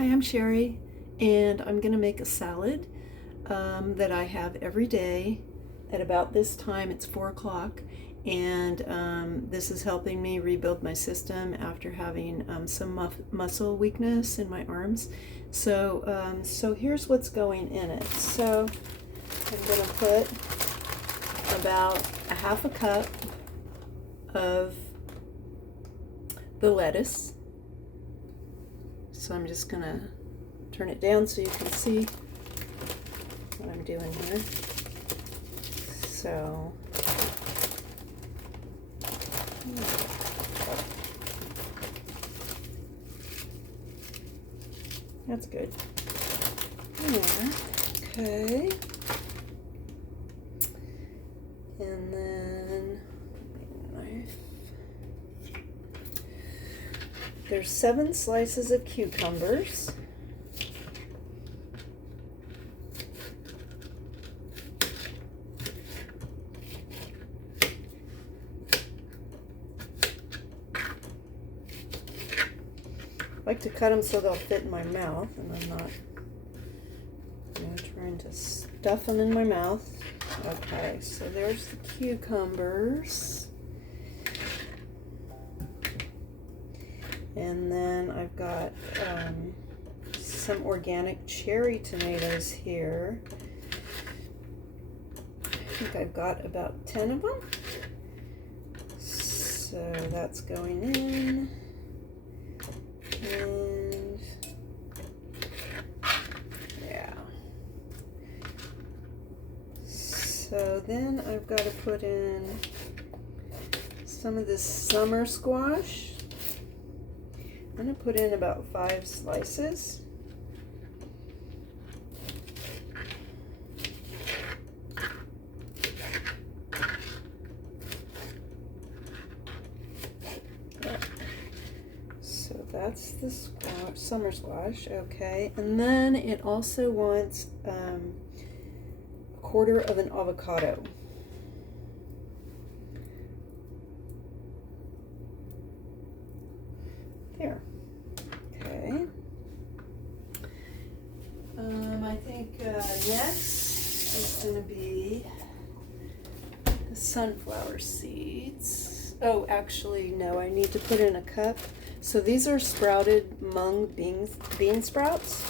Hi, I'm Sherry, and I'm going to make a salad that I have every day at about this time. It's 4 o'clock, and this is helping me rebuild my system after having some muscle weakness in my arms. So here's what's going in it. So I'm going to put about a half a cup of the lettuce. So I'm just going to turn it down so you can see what I'm doing here. So that's good. Yeah. Okay. And then there's 7 slices of cucumbers. I like to cut them so they'll fit in my mouth, and I'm not trying to stuff them in my mouth. Okay, so there's the cucumbers. And then I've got some organic cherry tomatoes here. I think I've got about 10 of them. So that's going in. And yeah. So then I've got to put in some of this summer squash. I'm going to put in about 5 slices. So that's the squash, summer squash, okay. And then it also wants a quarter of an avocado. There. Okay. I think next is going to be the sunflower seeds. Oh, actually, no, I need to put in a cup. So these are sprouted mung bean sprouts,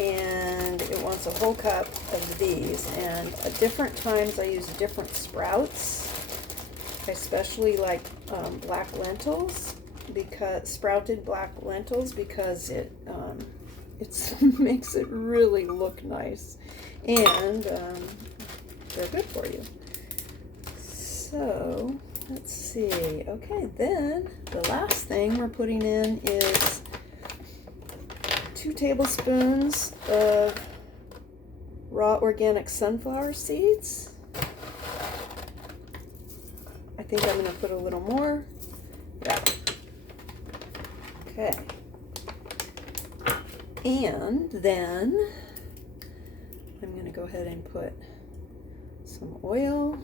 and it wants a whole cup of these. And at different times I use different sprouts. I especially like black lentils, because sprouted black lentils, because it makes it really look nice, and they're good for you. So let's see. Okay, then the last thing we're putting in is 2 tablespoons of raw organic sunflower seeds. I think I'm going to put a little more. Yeah. Okay. And then I'm going to go ahead and put some oil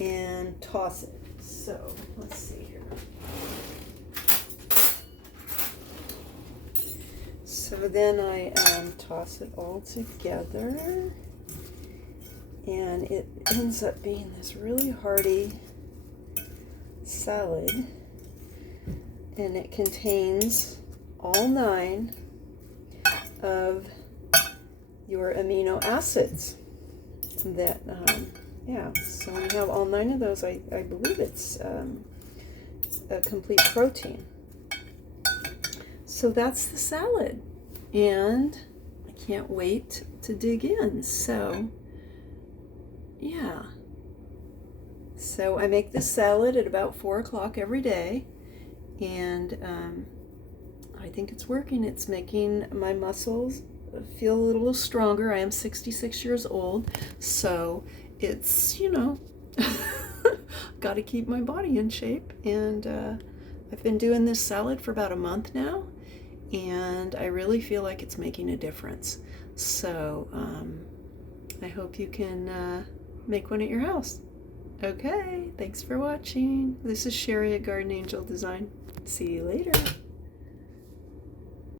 and toss it. So let's see here. So then I toss it all together, and it ends up being this really hearty salad, and it contains all 9 of your amino acids that yeah, so when you have all 9 of those, I believe it's a complete protein. So that's the salad, and I can't wait to dig in. So yeah, so I make this salad at about 4 o'clock every day, and I think it's working. It's making my muscles feel a little stronger. I am 66 years old, so it's, got to keep my body in shape. And I've been doing this salad for about a month now, and I really feel like it's making a difference. So I hope you can make one at your house. Okay, thanks for watching. This is Sherry at Garden Angel Design. See you later.